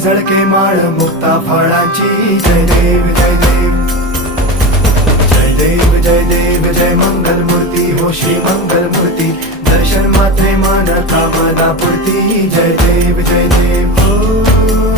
झळके माळ मुक्ता फळाची जय देव जय देव जय देव जय देव जय मंगल मूर्ती हो श्री मंगल मूर्ती दर्शन मात्रे मन कामना पूर्ती जय देव हो